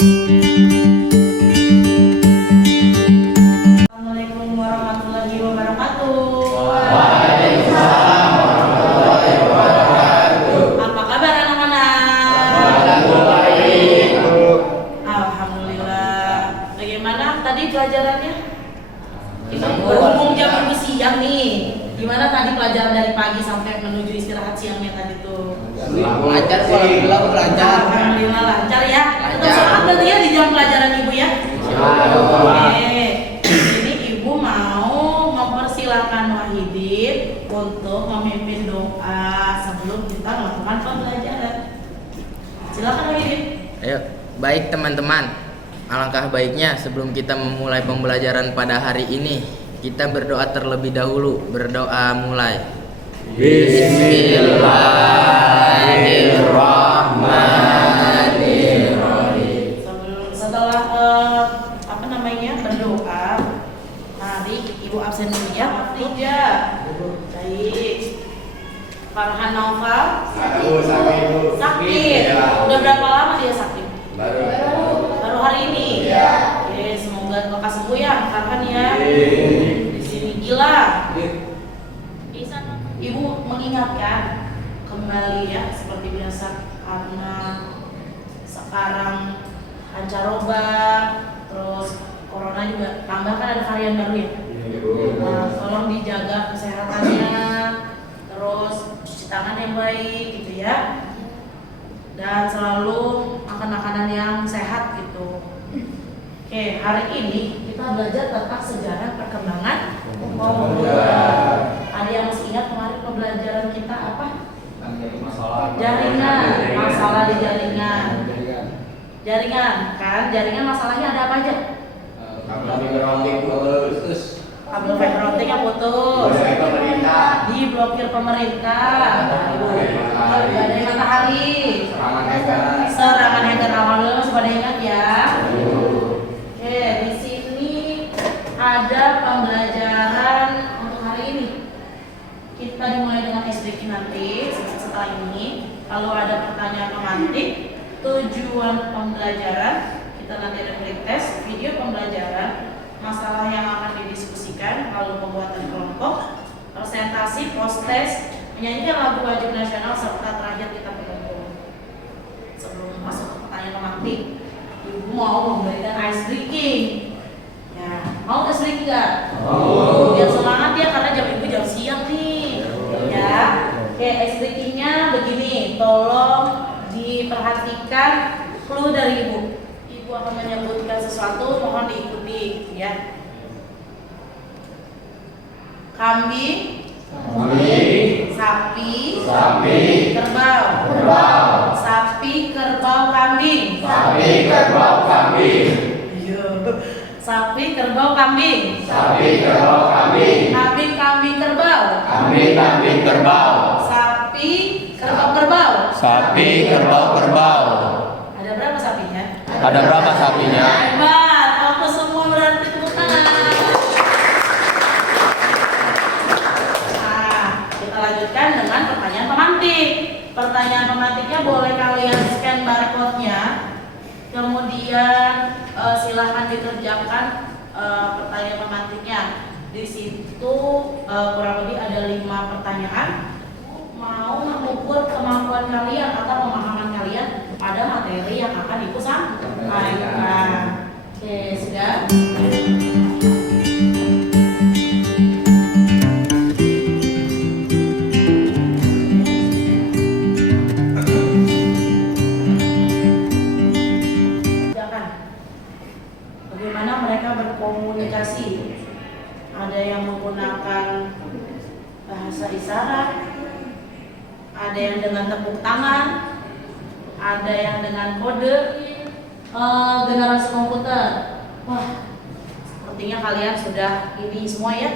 Assalamualaikum warahmatullahi wabarakatuh. Waalaikumsalam warahmatullahi wabarakatuh. Apa kabar anak-anak? Baik. Alhamdulillah. Bagaimana tadi pelajarannya? Kita berhubung jam minggu siang nih. Gimana tadi pelajaran dari pagi sampai menuju istirahat siangnya tadi tuh? Lancar kok, alhamdulillah lancar. Alhamdulillah lancar ya. Tetap Lancar. semangat berarti ya di jam pelajaran ibu ya. Oke. Ini ibu mau mempersilahkan Wahidin untuk memimpin doa sebelum kita melakukan pembelajaran. Silakan Wahidin. Ayo, baik teman-teman. Alangkah baiknya sebelum kita memulai pembelajaran pada hari ini, kita berdoa terlebih dahulu. Berdoa mulai. Bismillahirrahmanirrahim. Setelah berdoa, mari ibu absen dulu ya. Tiga. Baik. Farhan Naufal sakit. Udah berapa lama dia sakit? Baru hari ini. Oke, semoga lekas sembuh ya Farhan ya. Di sini gila. Ibu mengingatkan kembali ya seperti biasa karena sekarang pancaroba, terus corona juga tambah kan ada varian baru ya. Nah, tolong dijaga kesehatannya, terus cuci tangan yang baik gitu ya, dan selalu makan makanan yang sehat gitu. Oke, hari ini kita belajar tentang sejarah perkembangan komputer. Ada yang masih ingat kemarin pembelajaran kita apa? Jaringan, masalah di jaringan. Jaringan kan, jaringan masalahnya ada apa aja? Kabel fiber optik yang putus, diblokir pemerintah, badai matahari, serangan hacker awalnya masih pada ingat ya? Oke, di sini ada pembelajaran untuk hari ini. Kita dimulai dengan SDQ nanti. Setelah ini, kalau ada pertanyaan pemantik, tujuan pembelajaran, kita nanti ada klik tes, video pembelajaran, masalah yang akan didiskusikan, lalu pembuatan kelompok, presentasi, post-tes, menyanyikan lagu wajib nasional, serta terakhir kita berkumpul. Sebelum masuk ke pertanyaan pemantik, ibu mau memberikan ice breaking. Ya, mau ice breaking nggak? Biar semangat ya, karena jam ibu jam siang nih. Ya, oke, ice breakingnya begini, tolong diperhatikan clue dari ibu. Ibu akan menyebutkan sesuatu, mohon diikuti ya. Kambing, sapi, kerbau, sapi, kerbau, kambing. Iya. Sapi, kerbau, kambing. Kambing, kambing, kerbau. Sapi, kerbau, kerbau. Ada berapa sapinya? Ada berapa sapinya? Hebat, aku semua berarti tepuk tangan. Nah, kita lanjutkan dengan pertanyaan pemantik. Pertanyaan pemantiknya boleh kalian scan barcode-nya. Kemudian silahkan dikerjakan pertanyaan pemantiknya. Di situ kurang lebih ada 5 pertanyaan. Mau mengukur kemampuan kalian atau pemahaman kalian pada materi yang akan ibu sampaikan. Oke, sudah. Jangan. Bagaimana mereka berkomunikasi? Ada yang menggunakan bahasa isyarat, ada yang dengan tepuk tangan, ada yang dengan kode. Generasi komputer. Wah, sepertinya kalian sudah ini semua ya,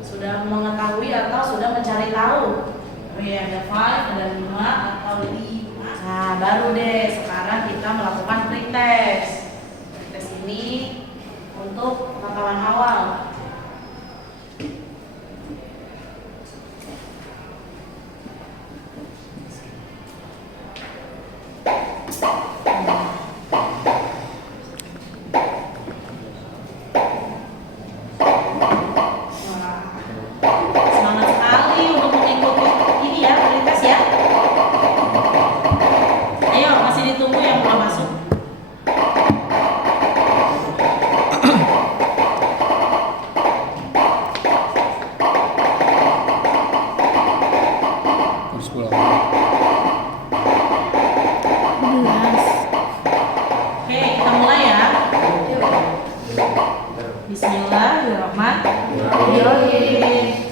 sudah mengetahui atau sudah mencari tahu. Oh ya, ada 5, ada 5 atau 5. Nah, baru deh sekarang kita melakukan pretest. Pretest ini untuk pengetahuan awal.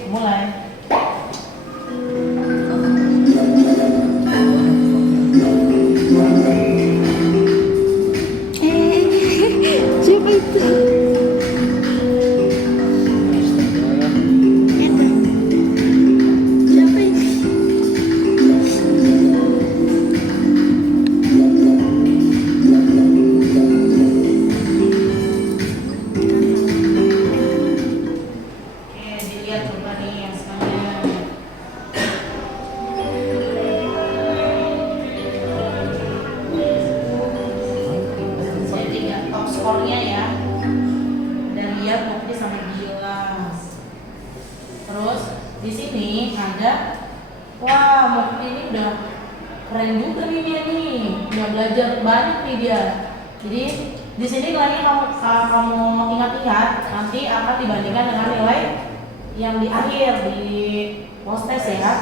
Mulai. Siapa itu? Siapa ini? Oke, dilihat coba nih yang selanjutnya. Saya lihat top skornya ya. Dan lihat Mukti sama Gilas. Terus di sini ada, wah Mukti ini udah keren juga nih dia nih, udah belajar banyak nih dia. Jadi di sini nilainya kamu ingat-ingat nanti akan dibandingkan dengan nilai yang di akhir di post test ya.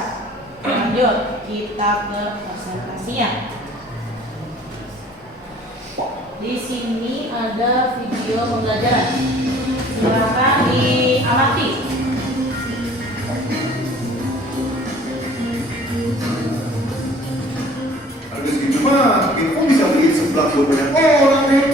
Lanjut kita ke presentasinya. Di sini ada video pembelajaran. Silakan diamati. Harga segitu mah, info bisa beli sebelah buat banyak orang nih.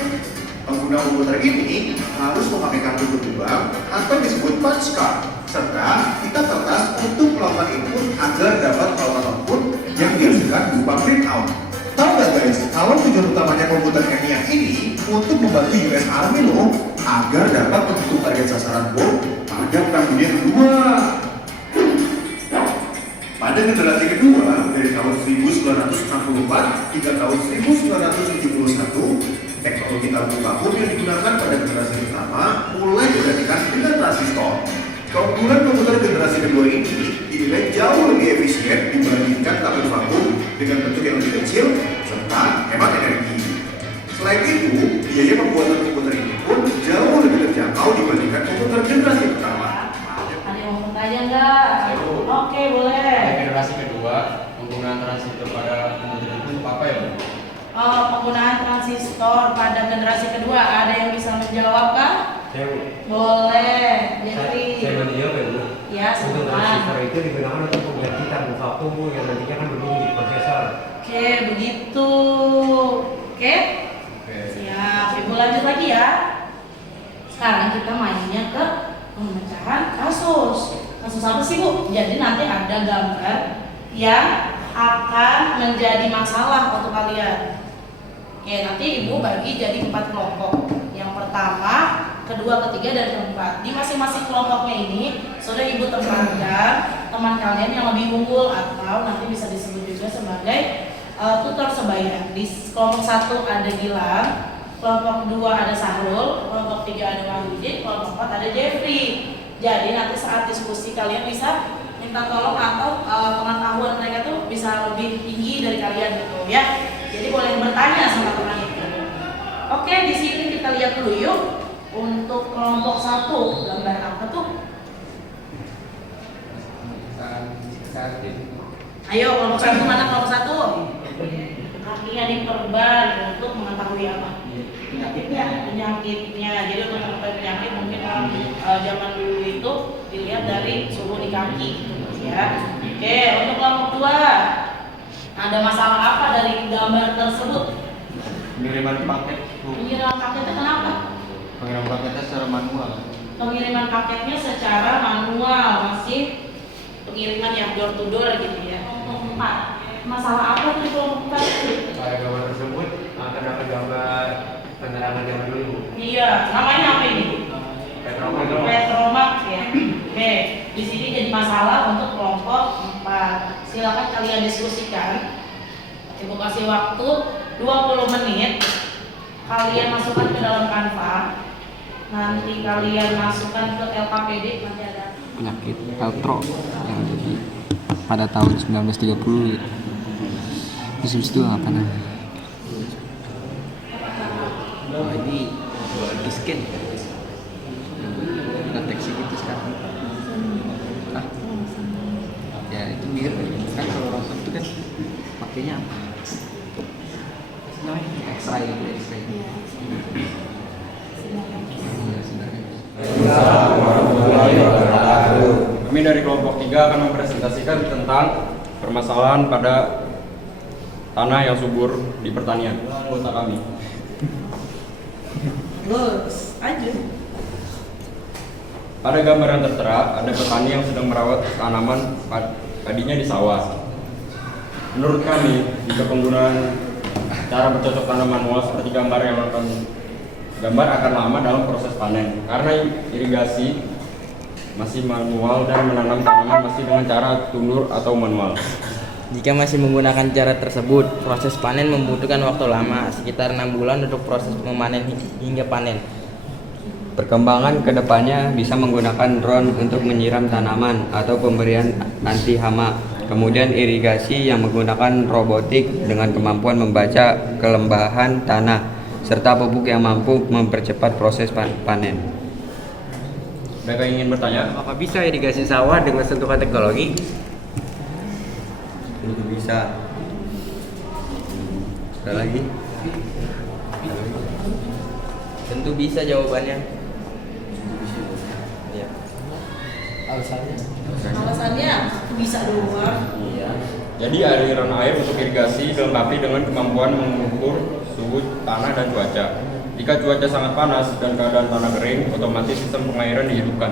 Pengguna komputer ini harus memakai kartu berbank atau disebut punch card, serta kita kertas untuk melakukan input agar dapat melakukan output yang dihasilkan berupa print out. Tahu nggak guys, kalau tujuan utamanya komputer Enia ini untuk membantu US Army loh, agar dapat menentukan target sasaran bom pada Perang Dunia Kedua. Pada generasi kedua, dari tahun 1964 hingga tahun 1971, teknologi tabung vakum yang digunakan pada generasi pertama mulai digantikan dengan transistor. Keunggulan komputer generasi kedua ini dinilai jauh lebih efisien dibandingkan tabung vakum dengan bentuk yang lebih kecil serta hemat energi. Selain itu, biaya pembuatan komputer ini pun jauh lebih terjangkau dibandingkan komputer generasi pertama. Ada yang mau bertanya nggak? Oke, boleh. Generasi kedua, penggunaan transistor pada komputer itu apa ya, Bu? Penggunaan transistor pada generasi kedua, ada yang bisa menjawab kah? Saya, Boleh, Jeffrey. saya bantu jawab ya, Bu. Ya, Untuk silakan. transistor itu digunakan untuk mengganti tabung vakum, Bu, yang nantinya kan berbunyi di prosesor. Oke, begitu. Oke? Oke. Siap, Ibu lanjut lagi ya. Sekarang kita mainnya ke pemecahan kasus. Kasus apa sih, Bu? Jadi nanti ada gambar yang akan menjadi masalah untuk kalian. Oke, nanti Ibu bagi jadi 4 kelompok. Yang pertama, kedua, ketiga, dan keempat. Di masing-masing kelompoknya ini sudah Ibu tempatkan teman kalian yang lebih unggul atau nanti bisa disebut juga sebagai tutor sebaya. Di kelompok 1 ada Gilang, kelompok 2 ada Sahrul, kelompok 3 ada Wahyudin, kelompok 4 ada Jeffrey. Jadi nanti saat diskusi kalian bisa minta tolong atau pengetahuan mereka tuh bisa lebih tinggi dari kalian gitu ya. Jadi boleh bertanya sama teman itu. Oke, di sini kita lihat dulu yuk. Untuk kelompok 1, gambar apa tuh? Ayo, kelompok 1 mana kelompok 1? Kakinya diperban untuk mengetahui apa? Penyakitnya. Jadi untuk mengetahui penyakit mungkin zaman dulu itu dilihat dari suhu di kaki ya. Oke, untuk kelompok 2 ada masalah apa dari gambar tersebut? Pengiriman paket, Bu. Pengiriman paketnya kenapa? Pengiriman paketnya secara manual. Pengiriman paketnya secara manual, masih pengiriman yang door to door gitu ya. Kelompok 4, masalah apa tuh di kelompok 4? Pada gambar tersebut terdapat gambar penerangan zaman dulu, Bu. Iya, namanya apa ini? Petromak ya. Oke, di sini jadi masalah untuk kelompok 4. Silakan kalian diskusikan. Ibu kasih waktu 20 menit. Kalian masukkan ke dalam Canva. Nanti kalian masukkan ke LKPD, nanti ada penyakit Peltro yang jadi pada tahun 1930. Terus itu apa namanya? Oh, ini di scan deteksi gitu sekarang. Hah? Ya itu mirip kan kalau rosot itu kan pakainya apa? Namanya X-ray gitu, X-ray. Iya, sebenarnya. Assalamualaikum warahmatullahi wabarakatuh. Kami dari kelompok 3 akan mempresentasikan tentang permasalahan pada tanah yang subur di pertanian. Anggota kami. Terus, aja. Pada gambar yang tertera, ada petani yang sedang merawat tanaman padinya di sawah. Menurut kami, jika penggunaan cara bercocok tanam manual seperti gambar akan lama dalam proses panen karena irigasi masih manual dan menanam tanaman masih dengan cara tundur atau manual. Jika masih menggunakan cara tersebut, proses panen membutuhkan waktu lama, sekitar 6 bulan untuk proses memanen hingga panen. Perkembangan kedepannya bisa menggunakan drone untuk menyiram tanaman atau pemberian anti hama. Kemudian irigasi yang menggunakan robotik dengan kemampuan membaca kelembahan tanah serta pupuk yang mampu mempercepat proses panen. Mereka ingin bertanya, Apa bisa irigasi sawah dengan sentuhan teknologi? Tentu bisa. Ada lagi? Tentu bisa jawabannya. Ya. Alasannya bisa doang. jadi aliran air untuk irigasi dilengkapi dengan kemampuan mengukur suhu tanah dan cuaca. Jika cuaca sangat panas dan keadaan tanah kering, otomatis sistem pengairan dihidupkan.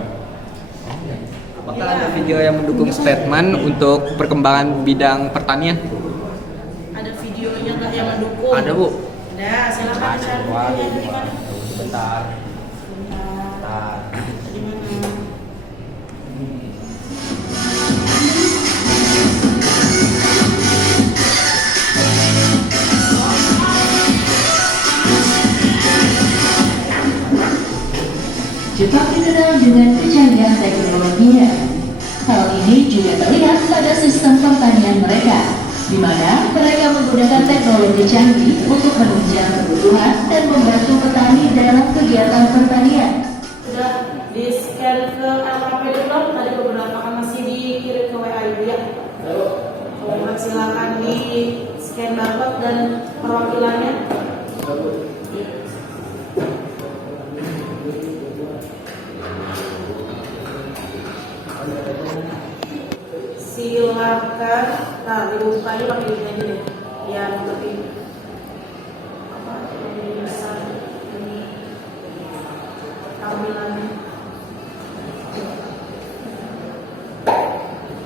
Apakah ada video yang mendukung statement untuk perkembangan bidang pertanian? Ada videonya nggak yang mendukung? Ada, Bu. Ada, silakan cari videonya dari mana? Sebentar. Bentar. Di mana? Jepang dikenal dengan kecanggihan teknologinya. Hal ini juga terlihat pada sistem pertanian mereka, di mana mereka menggunakan teknologi canggih untuk menunjang kebutuhan dan membantu petani dalam kegiatan pertanian. Sudah di scan ke LKP belum? Tadi beberapa kan masih dikirim ke WA Ibu ya. Silakan di scan barcode dan perwakilannya. Silakan. Nah, dibuka aja pakai ini aja deh. Biar lebih apa? Lebih besar ini tampilannya.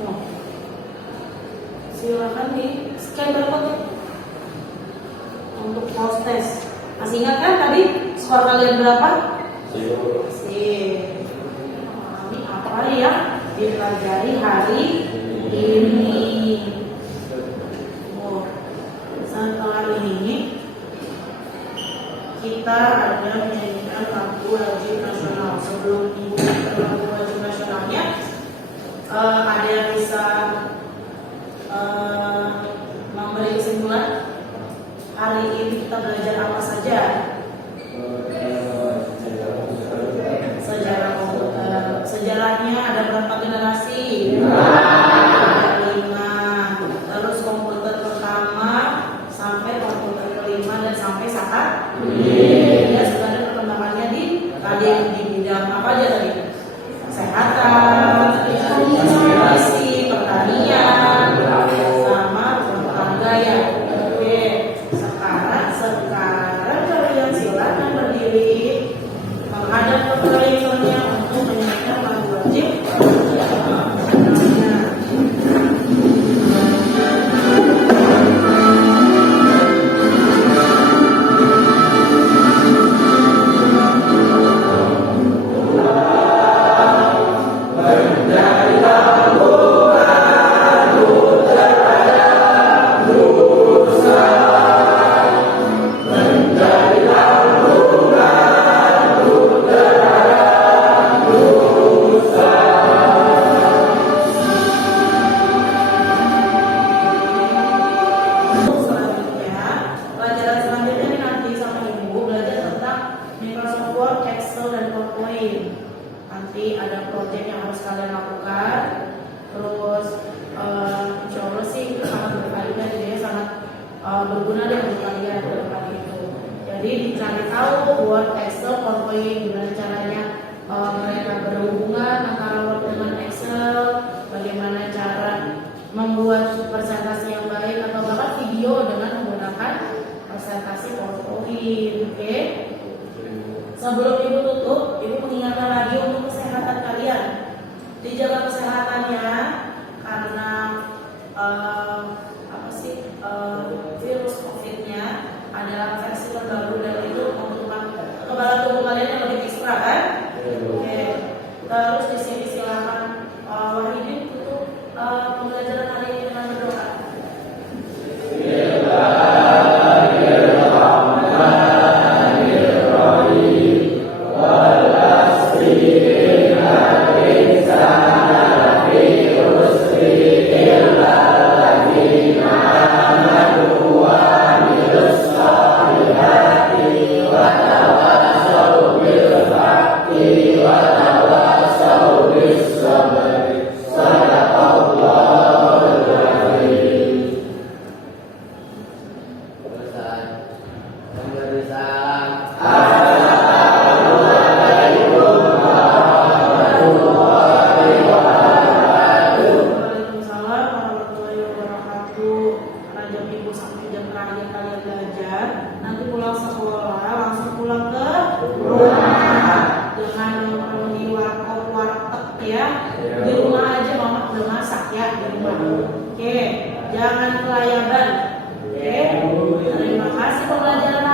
Oh. Silakan di scan barcode untuk post test. Masih ingat kan tadi skor kalian berapa? Sip. Ini apa ya? Dipelajari hari ini. Oh, setelah ini kita ada menyanyikan lagu wajib nasional. Sebelum ibu lagu wajib nasionalnya, ada yang bisa memberi kesimpulan hari ini kita belajar apa saja? Sejarah komputer. Sejarahnya ada berapa generasi? Ada 5. Terus komputer pertama sampai komputer kelima dan sampai saat ini. Ya, sudah ada perkembangannya tadi di bidang apa aja tadi? Kesehatan, informasi, pertanian, sama rumah tangga ya. Oke, sekarang kalian silakan berdiri menghadap ke proyektornya untuk menyanyikan lagu wajib. Pelajaran selanjutnya ini nanti sama ibu belajar tentang Microsoft Word, Excel, dan PowerPoint. Nanti ada proyek yang harus kalian lakukan. Terus insya Allah sih sangat berfaedah, jadi sangat berguna deh untuk kalian ke depan itu. Jadi dicari tahu Word, Excel, PowerPoint, gimana caranya mereka berhubungan antara Word dengan Excel. membuat presentasi yang baik atau bahkan video dengan menggunakan presentasi PowerPoint. Oke. Sebelum ibu tutup, ibu mengingatkan lagi untuk kesehatan kalian. Dijaga kesehatannya karena virus COVID-nya adalah versi terbaru dan itu membutuhkan kekebalan tubuh kalian yang lebih ekstra kan? Oke. Terus di sini silakan Wahidin untuk pembelajaran hari ini dengan berdoa. Waalaikumsalam warahmatullahi wabarakatuh. Karena jam ibu sampai jam terakhir kalian belajar, nanti pulang sekolah langsung pulang ke rumah dengan memenuhi warteg ya. Di rumah aja mama udah masak ya di rumah. Oke, jangan kelayaban. Oke, terima kasih pembelajaran